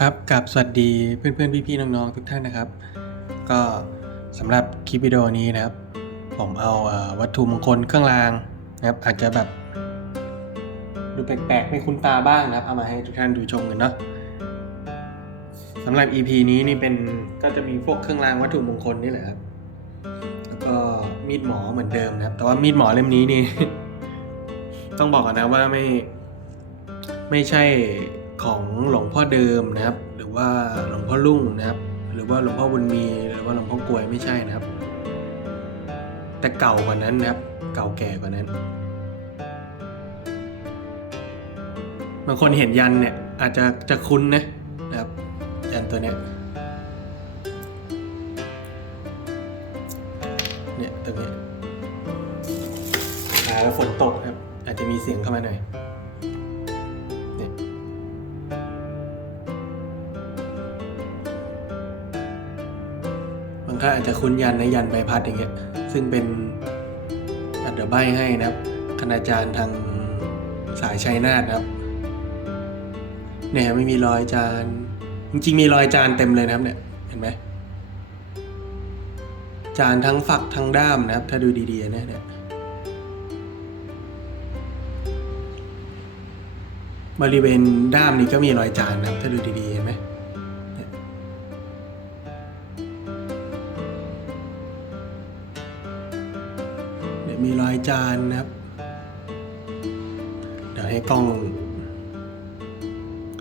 ครับกับสวัสดีเพื่อนๆ พี่ๆ น้องๆ ทุกท่านนะครับ ก็สำหรับคลิปวิดีโอนี้นะครับ ผมเอาวัตถุมงคลเครื่องรางนะครับ อาจจะแบบดูแปลกๆ ไม่คุ้นตาบ้างนะครับ เอามาให้ทุกท่านดูชมกันเนาะสำหรับ EP นี้นี่เป็นก็จะมีพวกเครื่องรางวัตถุมงคลนี่แหละครับ แล้วก็มีดหมอเหมือนเดิมนะครับ แต่ว่ามีดหมอเล่มนี้นี่ ต้องบอกก่อนนะว่าไม่ไม่ใช่ ของหลวงพ่อเดิมนะครับ หรือว่าหลวงพ่อลุ่งนะครับ หรือว่าหลวงพ่อบุญมีหรือว่าหลวงพ่อกลวยไม่ใช่นะครับ แต่เก่ากว่านั้นนะครับ เก่าแก่กว่านั้นบางคนเห็นยันเนี่ยอาจจะจะคุ้นนะนะครับ ยันตัวเนี้ยเนี่ยตัวเนี้ยแล้วฝนตก คุ้นยันในยันใบพัดอย่างเงี้ยซึ่งเป็นอัดเดยวใบให้นะครับคณาจารย์ทางสายชัยนาทนะครับเนี่ยไม่มีรอยจานจริงๆมีรอยจานเต็มเลยนะครับเนี่ยเห็นไหมจานทั้งฝักทั้งด้ามนะครับ ถ้าดูดีๆนะเนี่ยบริเวณด้ามนี้ก็มีรอยจานนะครับ ถ้าดูดีๆเห็นไหม มีรอยจานนะครับ เดี๋ยวให้กล้อง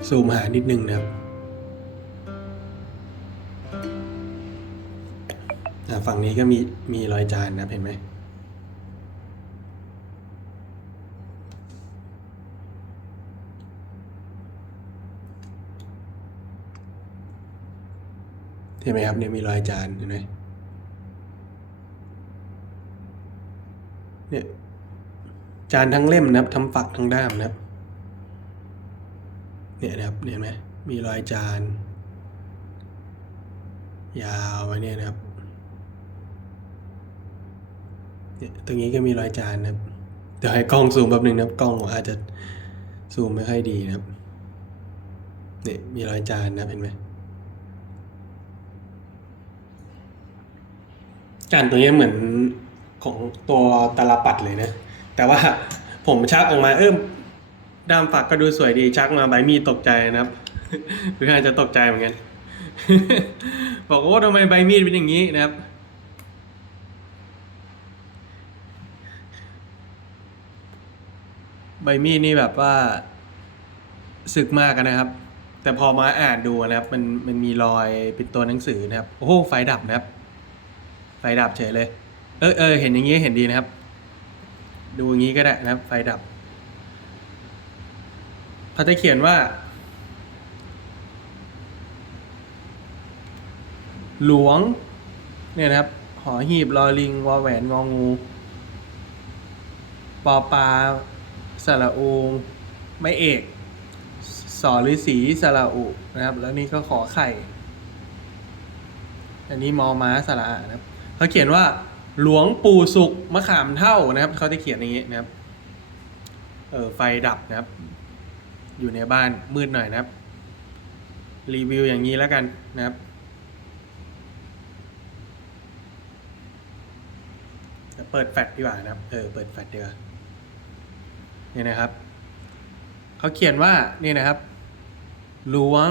ซูมหานิดนึงนะครับฝั่งนี้ก็มีมีรอยจานนะเห็นไหมเห็นไหมครับเนี่ยมีรอยจานเห็นไหม เนี่ยจานทั้งเล่มนะครับทั้งฝักทั้งด้ามนะครับ เนี่ยนะครับเห็นไหมมีรอยจาน ยาวไว้เนี่ยนะครับเนี่ยตรงนี้ก็มีรอยจานนะครับเดี๋ยวให้กล้องซูมแป๊บหนึ่งนะครับกล้องอาจจะซูมไม่ค่อยดีนะครับเนี่ยมีรอยจานนะเห็นไหมจานตัวนี้เหมือน ของตัวตลปัดเลยนะ แต่ว่าผมชักออกมา เอิ่มดามฝักก็ดูสวยดีชักมาใบมีดตกใจนะครับหรืออาจจะตกใจเหมือนกัน บอกโอ้ทำไมใบมีดเป็นอย่างนี้นะครับใบมีดนี่แบบว่าสึกมากนะครับ แต่พอมาอ่านดูนะครับ มันมันมีรอยเป็นตัวหนังสือนะครับ โอ้โหไฟดับนะครับ ไฟดับเฉยเลย เออเออเห็นอย่างนี้เห็นดีนะครับ ดูอย่างนี้ก็ได้นะครับ ไฟดับเขาจะเขียนว่า หลวง เนี่ยนะครับ หอหีบลอลิง วอแหวนงองู ปอปลาสระอูไม่เอกสอฤษีสระอุนะครับ แล้วนี่ก็ขอไข่ อันนี้มอม้าสระนะครับเขาเขียนว่า หลวงปู่สุขมะขามเท่านะครับเขาจะเขียนอย่างนี้นะครับ เออไฟดับนะครับ อยู่ในบ้านมืดหน่อยนะครับ รีวิวอย่างนี้แล้วกันนะครับเปิดแฟลชดีกว่านะครับ เออ เปิดแฟลชดีกว่านี่นะครับ เขาเขียนว่านี่นะครับ หลวง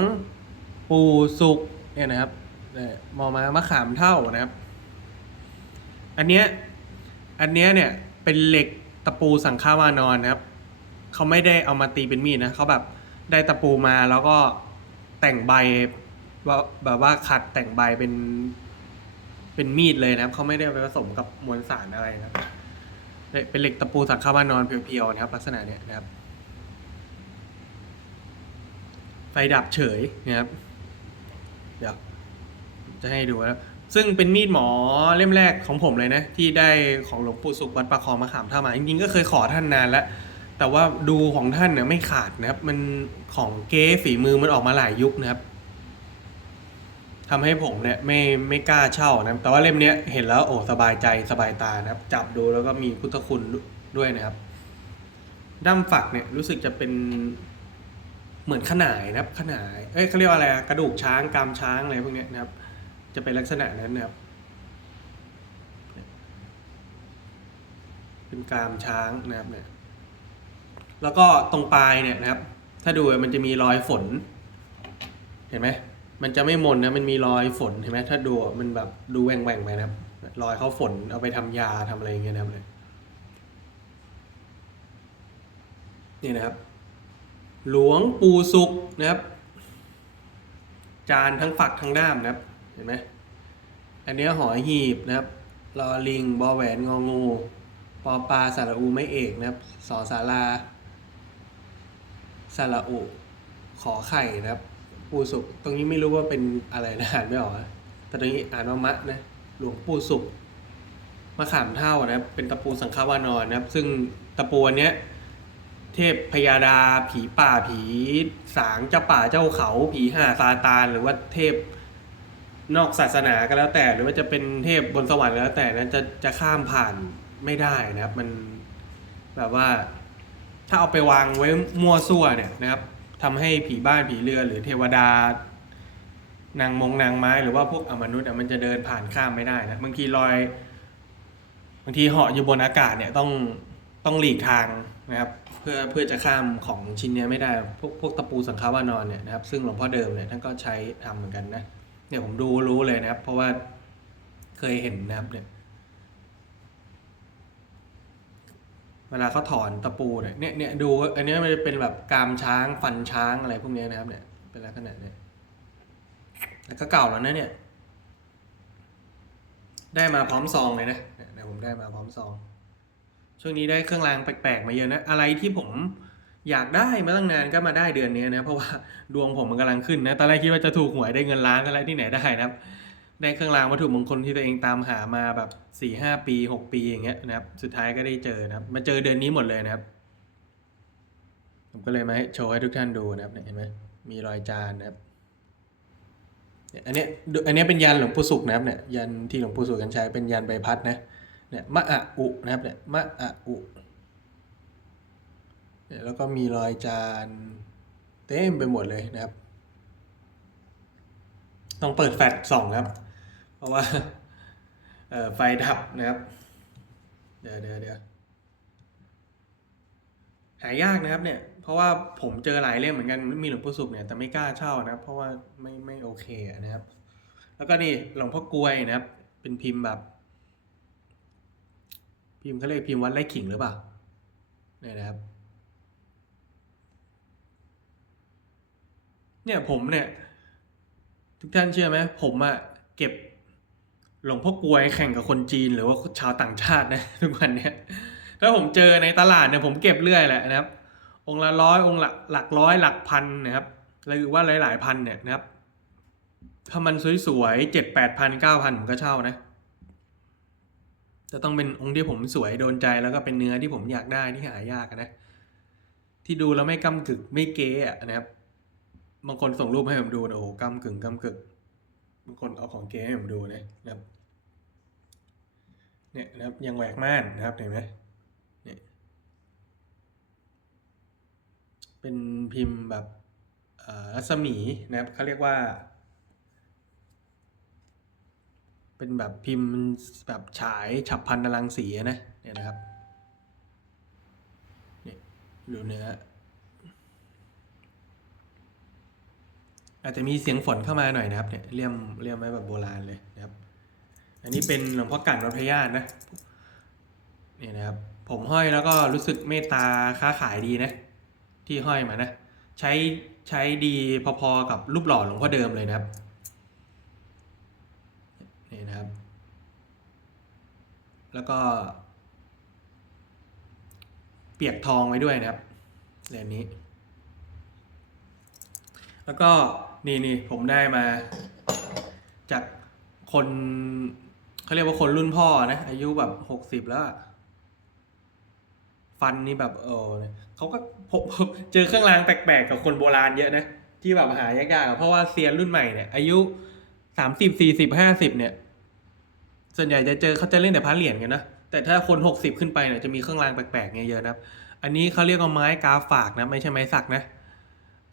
ปู่สุขเนี่ยนะครับเนี่ยมอมามะขามเท่านะครับ อันเนี้ยอันเนี้ยเนี่ยเป็นเหล็กตะปูสังฆาวานอนครับเขาไม่ได้เอามาตีเป็นมีดนะเขาแบบได้ตะปูมาแล้วก็แต่งใบว่าแบบว่าขัดแต่งใบเป็น เป็นมีดเลยนะครับเขาไม่ได้เอาไปผสมกับมวลสารอะไรนะครับเป็นเหล็กตะปูสังฆาวานอนเพียวๆนะครับ ลักษณะเนี้ยนะครับ ไฟดับเฉยนะครับ เดี๋ยวจะให้ดูแล้ว ซึ่งเป็นมีดหมอเล่มแรกของผมเลยนะ ที่ได้ของหลวงปู่สุขวัดประคองมะขามท่ามาจริงๆก็เคยขอท่านนานแล้ว แต่ว่าดูของท่านเนี่ยไม่ขาดนะครับ มันของเก๊ฝีมือมันออกมาหลายยุคนะครับทำให้ผมเนี่ยไม่ไม่กล้าเช่านะแต่ว่าเล่มเนี้ยเห็นแล้วโอ้สบายใจสบายตานะครับ จับดูแล้วก็มีพุทธคุณด้วยนะครับด้ามฝักเนี่ยรู้สึกจะเป็นเหมือนขนายนะครับขนาย เอ้ยเขาเรียกว่าอะไรกระดูกช้างกามช้างอะไรพวกเนี้ยนะครับ จะเป็นลักษณะนั้นนะครับ เป็นกรามช้างนะครับเนี่ย แล้วก็ตรงปลายเนี่ยนะครับ ถ้าดูมันจะมีรอยฝน เห็นไหมมันจะไม่มนนะ มันมีรอยฝนเห็นไหมถ้าดูมันแบบดูแหว่งแหว่งไปนะครับ รอยเขาฝนเอาไปทำยาทำอะไรอย่างเงี้ยนะครับเนี่ยนี่นะครับ หลวงปู่สุขนะครับ จานทั้งฝักทั้งด้ามนะครับ ห็นไหมอันนี้หอหีบนะครับลอลิงบอแหวนงองูปอปลาสระอูไม่เอกนะครับสอสาราสระอุขอไข่นะครับปูสุขตรงนี้ไม่รู้ว่าเป็นอะไรนะอ่านไม่ออกนะแต่ตรงนี้อ่านว่ามะนะหลวงปู่สุขมะขามเท่านะครับเป็นตะปูสังฆวานอนนะครับ ซึ่งตะปูอันเนี้ยเทพพยาดา ผีป่าผี สางเจ้าป่าเจ้าเขา ผีห่าซาตาน หรือว่าเทพ นอกศาสนาก็แล้วแต่ หรือว่าจะเป็นเทพบนสวรรค์ก็แล้วแต่นั้นจะจะข้ามผ่านไม่ได้นะครับ มันแบบว่าถ้าเอาไปวางไว้มั่วซั่วเนี่ยนะครับทำให้ผีบ้านผีเรือหรือเทวดานางมงนางไม้หรือว่าพวกอมนุษย์มันจะเดินผ่านข้ามไม่ได้นะบางทีลอยบางทีเหาะอยู่บนอากาศเนี่ยต้องต้องหลีกทางนะครับ เพื่อเพื่อจะข้ามของชิ้นเนี้ยไม่ได้ พวกพวกตะปูสังฆวานอนเนี่ยนะครับ ซึ่งหลวงพ่อเดิมเนี่ยท่านก็ใช้ทำเหมือนกันนะ เนี่ยผมดูรู้เลยนะครับ เพราะว่าเคยเห็นนะครับเนี่ย เวลาเขาถอนตะปูเนี่ยเนี่ยเนี่ยดู อันนี้มันจะเป็นแบบกามช้างฟันช้างอะไรพวกนี้นะครับ เนี่ย เป็นลักษณะเนี่ยแล้วก็เก่าแล้วนะเนี่ย ได้มาพร้อมซองเลยนะเนี่ยผมได้มาพร้อมซอง ช่วงนี้ได้เครื่องรางแปลกๆมาเยอะนะ อะไรที่ผม อยากได้มาตั้งนานก็มาได้เดือนนี้นะเพราะว่าดวงผมมันกำลังขึ้นนะตอนแรกคิดว่าจะถูกหวยได้เงินล้านอะไรที่ไหนได้นะครับ ได้เครื่องรางวัตถุมงคลที่ตัวเองตามหามาแบบสี่ห้าปีหกปีอย่างเงี้ยนะครับ สุดท้ายก็ได้เจอนะครับ มาเจอเดือนนี้หมดเลยนะครับ ผมก็เลยมาให้โชว์ให้ทุกท่านดูนะครับเห็นไหมมีรอยจานนะครับเนี่ยอันนี้อันนี้เป็นยันหลวงปู่สุขนะครับเนี่ยยันที่หลวงปู่สุขกันใช้เป็นยันใบพัดนะเนี่ยมะอะอุนะครับเนี่ยมะอะอุ แล้วก็มีรอยจานเต็มไปหมดเลยนะครับ ต้องเปิดแฟลชส่องครับ เพราะว่าไฟดับนะครับ เดี๋ยวเดี๋ยวเดี๋ยวหายากนะครับเนี่ย เพราะว่าผมเจอหลายเล่มเหมือนกันมีหลวงปู่สุขเนี่ยแต่ไม่กล้าเช่านะครับ เพราะว่าไม่ไม่โอเคนะครับ แล้วก็นี่หลวงพ่อกลวยนะครับ เป็นพิมพ์แบบ พิมพ์เขาเรียกพิมพ์วัดไร่ขิงหรือเปล่าเนี่ยนะครับ เนี่ยผมเนี่ย ทุกท่านเชื่อไหมผมอะเก็บหลวงพ่อกลวยแข่งกับคนจีนหรือว่าชาวต่างชาตินะทุกวันเนี่ยถ้าผมเจอในตลาดเนี่ยผมเก็บเรื่อยแหละนะครับ องละร้อยองละหลักร้อยหลักพันนะครับหรือว่าหลาย ๆ พันเนี่ยนะครับถ้ามันสวยๆเจ็ดแปดพันเก้าพันผมก็เช่านะจะต้องเป็นองค์ที่ผมสวยโดนใจแล้วก็เป็นเนื้อที่ผมอยากได้ที่หายากนะ ที่ดูแล้วไม่กำกึกไม่เก๊อะนะครับ บางคนส่งรูปให้ผมดูนะโอ้โหกำกึ่งกำกึกบางคนเอาของเก๊ให้ผมดูนะนะครับ เนี่ยนะครับยังแหวกม่านนะครับเห็นไหมเนี่ยเป็นพิมพ์แบบอ่อรัศมีนะครับเขาเรียกว่า เป็นแบบพิมพ์แบบฉายฉับพันตรังสีนะเนี่ยนะครับเนี่ยดูเนื้อ อาจจะมีเสียงฝนเข้ามาหน่อยนะครับเนี่ยเลี่ยมเลี่ยมไว้แบบโบราณเลยนะครับ อันนี้เป็นหลวงพ่อกั่นวัดพญาตนะเนี่ยนะครับ ผมห้อยแล้วก็รู้สึกเมตตาค้าขายดีนะ ที่ห้อยมานะ ใช้ใช้ดีพอๆกับรูปหล่อหลวงพ่อเดิมเลยนะครับนี่นะครับ แล้วก็ เปียกทองไว้ด้วยนะครับเรียญนี้ แล้วก็ นี่นี่ผมได้มา จากคนเขาเรียกว่าคนรุ่นพ่อนะ อายุแบบหกสิบแล้วฟันนี่แบบเออเขาก็ผมเจอเครื่องรางแปลกๆกับคนโบราณเยอะนะ ที่แบบหายากๆเพราะว่าเซียนรุ่นใหม่เนี่ย อายุสามสิบสี่สิบห้าสิบเนี่ย ส่วนใหญ่จะเจอเขาจะเล่นแต่พระเหรียญกันนะแต่ถ้าคนหกสิบขึ้นไปเนี่ยจะมีเครื่องรางแปลกๆเนี่ยเยอะนะครับ อันนี้เขาเรียกว่าไม้กาฝากนะ ไม่ใช่ไม้สักนะ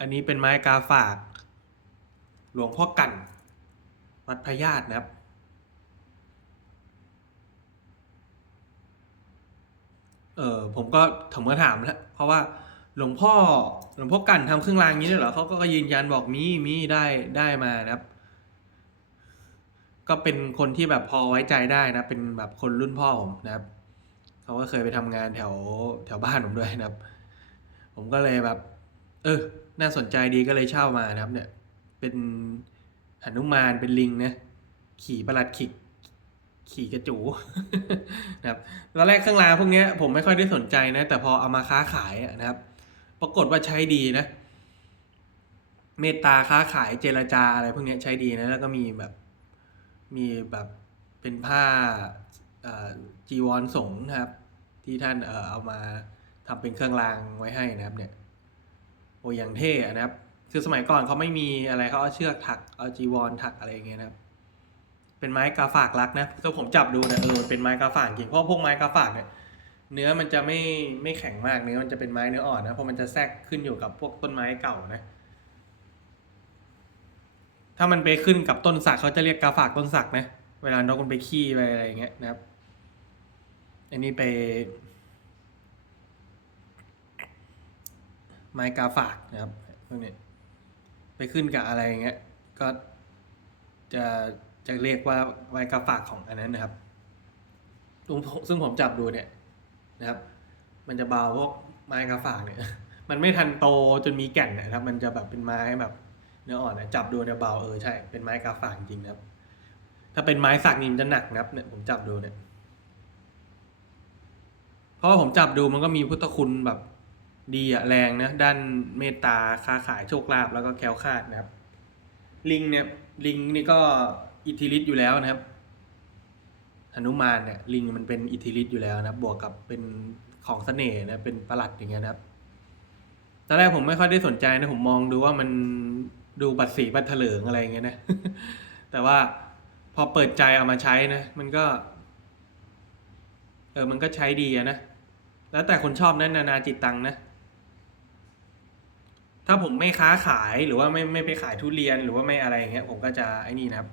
อันนี้เป็นไม้กาฝาก หลวงพ่อกันวัดพระญาตินะครับ เออผมก็ผมก็ถามแล้ว เพราะว่าหลวงพ่อหลวงพ่อกันทำเครื่องรางนี้ด้วยเหรอเขาก็ยืนยันบอกมีมีได้ได้มานะครับ ก็เป็นคนที่แบบพอไว้ใจได้นะ เป็นแบบคนรุ่นพ่อผมนะครับเขาก็เคยไปทำงานแถวแถวบ้านผมด้วยนะครับ ผมก็เลยแบบ เออ น่าสนใจดีก็เลยเช่ามานะครับเนี่ย เป็นหนุมานเป็นลิงนะขี่ประหลัดขิก ขี่กระจูนะครับตอนแรกเครื่องรางพวกนี้ผมไม่ค่อยได้สนใจนะ แต่พอเอามาค้าขายนะครับ ปรากฏว่าใช้ดีนะ เมตตาค้าขายเจรจาอะไรพวกนี้ใช้ดีนะ แล้วก็มีแบบมีแบบเป็นผ้าจีวรสงฆ์นะครับ ที่ท่านเออเอามาทำเป็นเครื่องรางไว้ให้นะครับเนี่ยโอ้ยอย่างเท่นะครับ คือสมัยก่อนเขาไม่มีอะไรเขาเอาเชือกถักเอาจีวรถักอะไรอย่างเงี้ยนะครับ เป็นไม้กาฝากรักนะก็ผมจับดูเนี่ยเออเป็นไม้กาฝากจริงเพราะพวกไม้กาฝากเนี่ยเนื้อมันจะไม่ไม่แข็งมากเนื้อมันจะเป็นไม้เนื้ออ่อนนะเพราะมันจะแทรกขึ้นอยู่กับพวกต้นไม้เก่านะ ถ้ามันไปขึ้นกับต้นสักเขาจะเรียกกาฝากต้นสักนะ เวลานกมันไปขี้ไปอะไรอย่างเงี้ยนะครับ อันนี้ไป ไม้กาฝากนะครับพวกนี้ ไปขึ้นกับอะไรอย่างเงี้ยก็จะจะเรียกว่าไม้กาฝากของอันนั้นนะครับซึ่งผมจับดูเนี่ยนะครับ มันจะเบาพวกไม้กาฝากเนี่ย มันไม่ทันโตจนมีแก่นนะครับ มันจะแบบเป็นไม้แบบเนื้ออ่อนนะจับดูเนี่ยเบาเออใช่เป็นไม้กาฝากจริงนะครับ ถ้าเป็นไม้สักนี่มันจะหนักนะครับเนี่ยผมจับดูเนี่ยเพราะผมจับดูมันก็มีพุทธคุณแบบ ดีอะแรงนะด้านเมตตาค้าขายโชคลาภแล้วก็แคล้วคลาดนะครับ ลิงเนี่ยลิงนี่ก็อิทธิฤทธิ์อยู่แล้วนะครับหนุมานเนี่ยลิงมันเป็นอิทธิฤทธิ์อยู่แล้วนะบวกกับเป็นของเสน่ห์นะเป็นประหลัดอย่างเงี้ยนะครับตอนแรกผมไม่ค่อยได้สนใจนะผมมองดูว่ามันดูบัตรสีบัตรเถลิงอะไรอย่างเงี้ยนะ แต่ว่าพอเปิดใจเอามาใช้นะ มันก็ เออมันก็ใช้ดีนะแล้วแต่คนชอบนะนานาจิตตังนะ ถ้าผมไม่ค้าขายหรือว่าไม่ไม่ไปขายทุเรียนหรือว่าไม่อะไรอย่างเงี้ยผมก็จะไอ้นี่นะครับ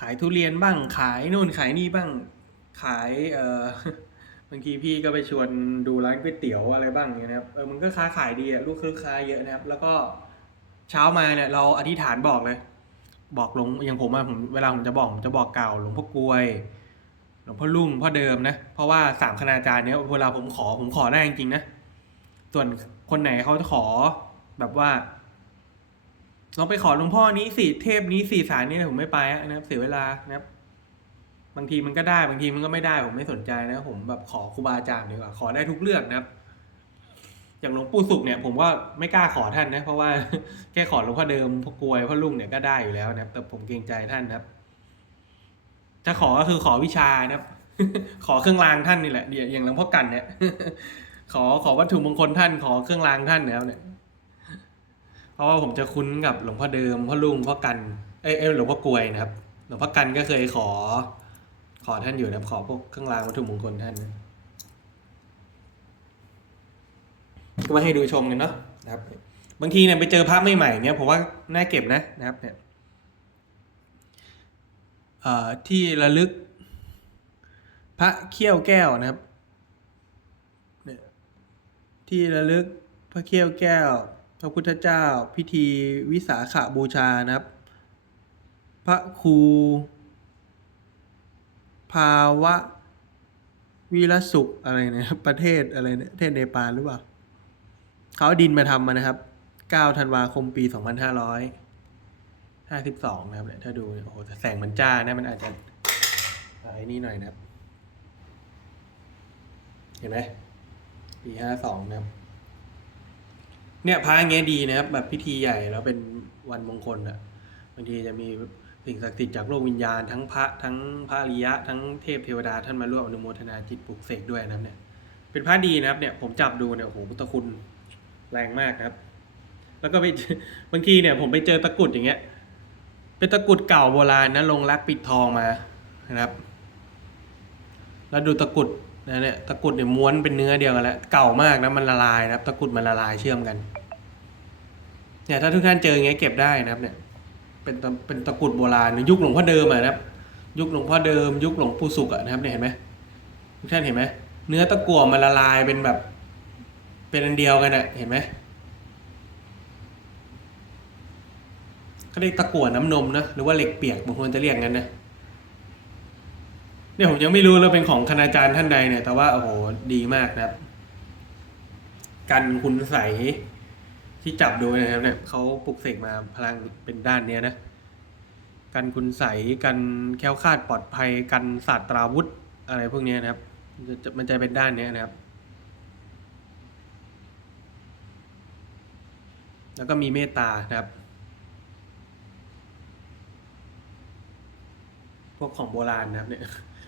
ขายทุเรียนบ้าง ขายนู่นขายนี่บ้าง ขายเอ่อบางทีพี่ก็ไปชวนดูร้านก๋วยเตี๋ยวอะไรบ้างอย่างเงี้ยนะครับเออมันก็ค้าขายดีอะลูกค้าเยอะนะครับ แล้วก็เช้ามาเนี่ยเราอธิษฐานบอกเลย บอกหลวงอย่างผมอะผมเวลาผมจะบอกผมจะบอกกล่าวหลวงพ่อกลวย หลวงพ่อลุ่งพ่อเดิมนะ เพราะว่าสามคณาจารย์เนี้ยเวลาผมขอผมขอได้จริงๆนะ ส่วนคนไหนเขาจะขอแบบว่าลองไปขอหลวงพ่อนี้สี่เทพนี้สี่สายนี้นะผมไม่ไปนะครับเสียเวลานะครับบางทีมันก็ได้บางทีมันก็ไม่ได้ผมไม่สนใจนะผมแบบขอครูบาอาจารย์ดีกว่าขอได้ทุกเรื่องนะครับ อย่างหลวงปู่สุขเนี่ย ผมก็ไม่กล้าขอท่านนะ เพราะว่าแค่ขอหลวงพ่อเดิมพ่อกลวยพ่อลุงเนี่ยก็ได้อยู่แล้วนะครับแต่ผมเกรงใจท่านนะครับ ถ้าขอก็คือขอวิชานะครับ ขอเครื่องรางท่านนี่แหละเดี๋ยวอย่างหลวงพ่อกันเนี่ย ขอขอวัตถุมงคลท่าน ขอเครื่องรางท่านแล้วเนี่ย เพราะว่าผมจะคุ้นกับหลวงพ่อเดิมพ่อลุงพ่อกัน เอ้ยเอหลวงพ่อกลวยนะครับ หลวงพ่อกันก็เคยขอ ขอท่านอยู่นะขอพวกเครื่องรางวัตถุมงคลท่านก็มาให้ดูชมกันเนาะนะครับ บางทีเนี่ยไปเจอพระใหม่ๆเนี่ยผมว่าน่าเก็บนะนะครับเนี่ย ที่ระลึก พระเขี้ยวแก้วนะครับ ที่ระลึกพระเขี้ยวแก้ว พระพุทธเจ้า พิธีวิสาขาบูชานะครับ พระครูภาวะวีรสุขอะไรนี่ยครับประเทศอะไรเนี่ยประเทศเนปาลหรือเปล่าเขาดินมาทำมานะครับ 9 ธันวาคมปี 2500 2552นะครับเนี่ยถ้าดูเนี่ยโอ้โหแต่แสงมันจ้านะมันอาจจะอะไรนี่หน่อยนะครับ เห็นไหมปี52นะครับ เนี่ยพระอย่างเงี้ยดีนะครับ แบบพิธีใหญ่แล้วเป็นวันมงคลอะบางทีจะมีสิ่งศักดิ์สิทธิ์จากโลกวิญญาณทั้งพระทั้งพระริยะ ทั้งเทพเทวดาท่านมาร่วมอนุโมทนาจิตปลุกเสกด้วยนะครับ เนี่ย เป็นพระดีนะครับ เนี่ยผมจับดูเนี่ยโอ้โหพุทธคุณแรงมากนะครับ แล้วก็ไปบางทีเนี่ยผมไปเจอตะกรุดอย่างเงี้ย เป็นตะกรุดเก่าโบราณนะลงรักปิดทองมานะครับ แล้วดูตะกรุดนะเนี่ยตะกรุดเนี่ยม้วนเป็นเนื้อเดียวกันแล้วเก่ามากนะมันละลายนะครับ ตะกรุดมันละลายเชื่อมกันเนี่ยถ้าทุกท่านเจออย่างเงี้ยเก็บได้นะครับ เนี่ย เป็นตะเป็นตะกรุดโบราณยุคหลวงพ่อเดิมอะนะครับ ยุคหลวงพ่อเดิม ยุคหลวงปู่สุขอะนะครับเนี่ยเห็นไหมทุกท่านเห็นไหมเนื้อตะกั่วมันละลายเป็นแบบ เป็นอันเดียวกันอะเห็นไหม เขาเรียกตะกั่วน้ำนมนะหรือว่าเหล็กเปียกบางคนจะเรียกงั้นนะเนี่ยผมยังไม่รู้เลยเป็นของคณาจารย์ท่านใดเนี่ย แต่ว่าโอ้โหดีมากนะครับ กันคุณใสยที่จับดูนะครับ เนี่ยเขาปลุกเสกมาพลังเป็นด้านเนี้ยนะกันคุณใสยกันแคล้วคาดปลอดภัยกันศาสตราวุธอะไรพวกเนี้ยนะครับจะมันจะเป็นด้านเนี้ยนะครับ แล้วก็มีเมตตานะครับ พวกของโบราณนะครับเนี่ย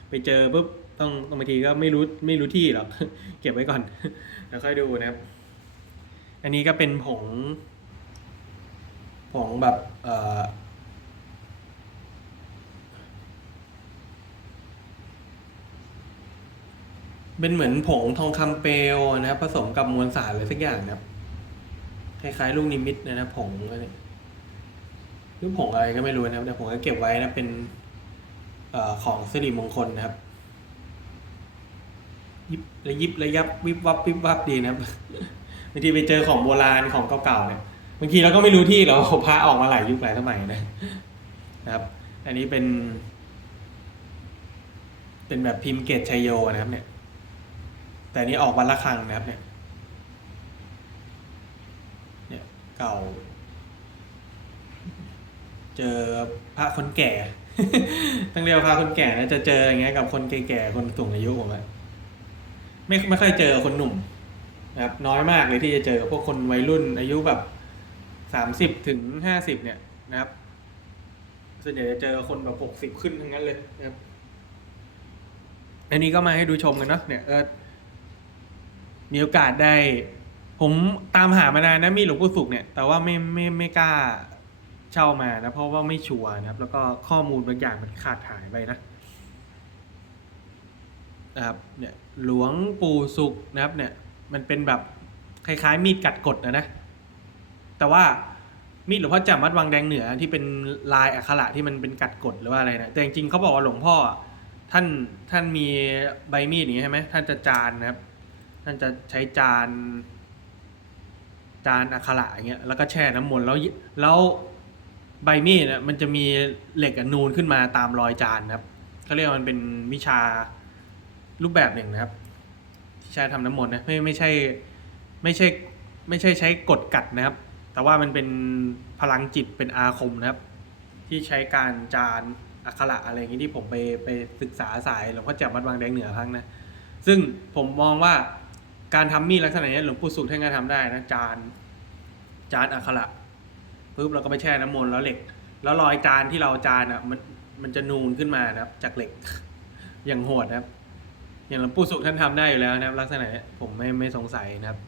ไปเจอปุ๊บต้องบางทีก็ไม่รู้ไม่รู้ที่หรอกเก็บไว้ก่อนแล้วค่อยดูนะครับ อันนี้ก็เป็นผง ผงแบบเอ่อเป็นเหมือนผงทองคำเปลวนะครับ ผสมกับมวลสารอะไรสักอย่างนะครับคล้ายๆลูกนิมิตนะครับผงอะไรหรือผงอะไรก็ไม่รู้นะครับแต่ผมก็เก็บไว้นะเป็น อของสิริมงคลนะครับ ยิบระยิบระยับวิบวับวิบวับดีนะครับบางทีไปเจอของโบราณของเก่าๆเนี่ยบางทีเราก็ไม่รู้ที่เราพระออกมาหลายยุคหลายสมัยนะนะครับ อันนี้เป็น เป็นแบบพิมพ์เกตชัยโยนะครับ เนี่ย แต่อันนี้ออกวันละครั้งนะครับ เนี่ย เนี่ยเก่า เจอพระคนแก่ ต้องเรียกว่าคนแก่นะจะเจออย่างเงี้ยกับคนแก่ๆคนสูงอายุผมอะไม่ไม่ค่อยเจอคนหนุ่มนะครับน้อยมากเลยที่จะเจอพวกคนวัยรุ่นอายุแบบสามสิบถึงห้าสิบเนี่ยนะครับส่วนใหญ่จะเจอคนแบบหกสิบขึ้นทั้งนั้นเลยนะครับอันนี้ก็มาให้ดูชมกันเนาะเนี่ยเออมีโอกาสได้ ผมตามหามานานนะมีหลวงปู่สุขเนี่ย แต่ว่าไม่ไม่ไม่กล้า เช่ามานะเพราะว่าไม่ชัวร์นะครับ แล้วก็ข้อมูลบางอย่างมันขาดหายไปนะนะครับเนี่ยหลวงปู่สุขนะครับเนี่ยมันเป็นแบบคล้ายๆ มีดกัดกดนะนะ แต่ว่ามีดหลวงพ่อจำวัดวังแดงเหนือที่เป็นลายอักขระที่มันเป็นกัดกดหรือว่าอะไรนะแต่จริงๆเขาบอกว่าหลวงพ่อท่านท่านมีใบมีดอย่างนี้ใช่ไหมท่านจะจานนะครับ ท่านจะใช้จาน จานอักขระอย่างเงี้ยแล้วก็แช่น้ำมนต์แล้วแล้ว ใบมีดนะมันจะมีเหล็กนูนขึ้นมาตามรอยจานนะครับเขาเรียกมันเป็นวิชารูปแบบหนึ่งนะครับ ที่ใช้ทำน้ำมนต์นะไม่ไม่ใช่ไม่ใช่ไม่ใช่ใช้กดกัดนะครับ แต่ว่ามันเป็นพลังจิตเป็นอาคมนะครับ ที่ใช้การจานอักขระอะไรอย่างนี้ที่ผมไปไปศึกษาสายหลวงพ่อแจ่มวัดบางแดงเหนือครั้งนะซึ่งผมมองว่าการทำมีดลักษณะนี้หลวงปู่สุขท่านก็ทำได้นะจานจานอักขระ ปุ๊บเราก็ไปแช่น้ำมนต์แล้วเหล็ก แล้วรอยจานที่เราจานอะมันมันจะนูนขึ้นมานะครับ จากเหล็ก อย่างโหดนะครับ อย่างหลวงปู่สุขท่านทำได้อยู่แล้วนะครับ ลักษณะผมไม่ไม่สงสัยนะครับ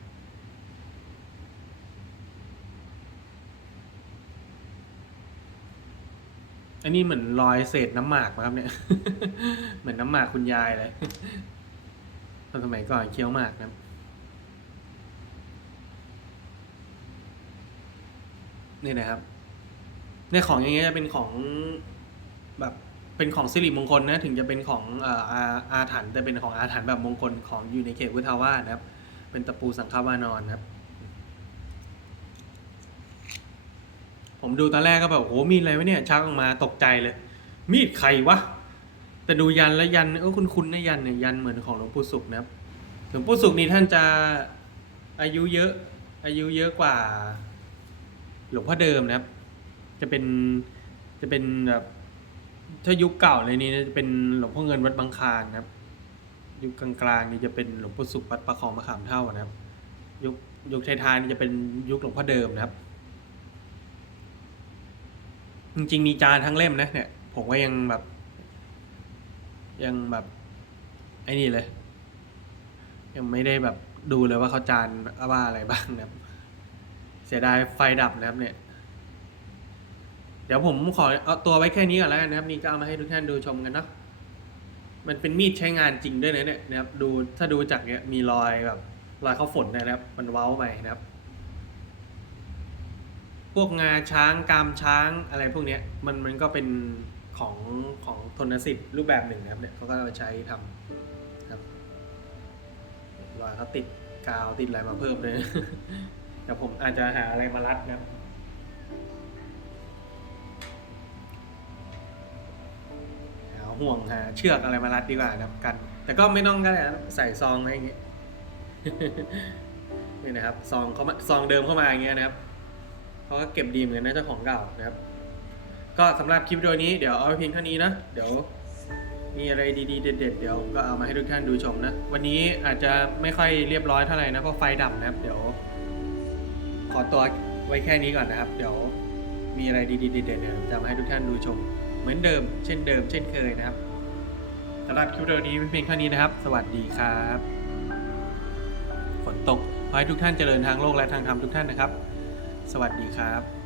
อันนี้เหมือนรอยเศษน้ำหมากนะครับเนี่ย เหมือนน้ำหมากคุณยายเลยตอนสมัยก่อนเคี้ยวหมากนะครับ นี่นะครับเนี่ยของอย่างเงี้ยจะเป็นของแบบเป็นของสิริมงคลนะถึงจะเป็นของเอ่ออาอาถรรพ์แต่เป็นของอาถรรพ์แบบมงคลของอยู่ในเขตวุฒาวาสนะครับ เป็นตะปูสังฆวานอนนะครับ ผมดูตอนแรกก็แบบโอ้มีดอะไรวะเนี่ยชักออกมาตกใจเลย มีดใครวะแต่ดูยันแล้วยันเออคุณคุณนะยันเนี่ยยันเหมือนของหลวงปู่ศุกร์นะครับหลวงปู่ศุกร์นี่ท่านจะอายุเยอะอายุเยอะกว่า หลวงพ่อเดิมนะครับ จะเป็นจะเป็นแบบถ้ายุคเก่าเลยนี่จะเป็นหลวงพ่อเงินวัดบางคานนะครับ ยุคกลางๆนี่จะเป็นหลวงปู่ศุกวัดประคองมะขามเท่านะครับ ยุคยุคท้ายๆนี่จะเป็นยุคหลวงพ่อเดิมนะครับ จริงๆมีจานทั้งเล่มนะเนี่ย ผมก็ยังแบบ ยังแบบไอ้นี่เลย ยังไม่ได้แบบดูเลยว่าเขาจานว่าอะไรบ้างนะครับ เสียดายไฟดับนะครับเนี่ย เดี๋ยวผมขอเอาตัวไว้แค่นี้ก่อนแล้วกันนะครับ นี่ก็เอามาให้ทุกท่านดูชมกันเนาะ มันเป็นมีดใช้งานจริงด้วยนะเนี่ยนะครับ ดูถ้าดูจากเนี้ยมีรอยแบบรอยเข้าฝนนะครับ มันเว้าไปนะครับ พวกงาช้างกามช้างอะไรพวกเนี้ย มันมันก็เป็นของของทนสิทธิ์รูปแบบหนึ่งนะครับเนี่ยเขาก็เอาใช้ทำครับรอยเขาติดกาวติดอะไรมาเพิ่มเลย แต่ผมอาจจะหาอะไรมารัดนะครับหาห่วงหาเชือกอะไรมารัดดีกว่านะครับกัน แต่ก็ไม่ต้องก็ได้นะใส่ซองอะไว้อย่างเงี้ยนี่นะครับซองเขาซองเดิมเข้ามาอย่างเงี้ยนะครับเขาก็เก็บดีเหมือนกันนะเจ้าของเก่านะครับ ก็สำหรับคลิปวิดีโอนี้เดี๋ยวเอาเพียงเท่านี้นะเดี๋ยวมีอะไรดีๆ เด็ดๆ เดี๋ยวผมก็เอามาให้ทุกท่านดูชมนะ วันนี้อาจจะไม่ค่อยเรียบร้อยเท่าไหร่นะเพราะไฟดับนะครับ เดี๋ยว ขอตัวไว้แค่นี้ก่อนนะครับ เดี๋ยวมีอะไรดีๆเด็ดๆเดี๋ยจะมาให้ทุกท่านดูชม เหมือนเดิม เช่นเดิม เช่นเคยนะครับสำหรับคลิปเดียวนี้เป็นเพียงเท่านี้นะครับ สวัสดีครับ ฝนตกขอให้ทุกท่านเจริญทางโลกและทางธรรมทุกท่านนะครับ สวัสดีครับ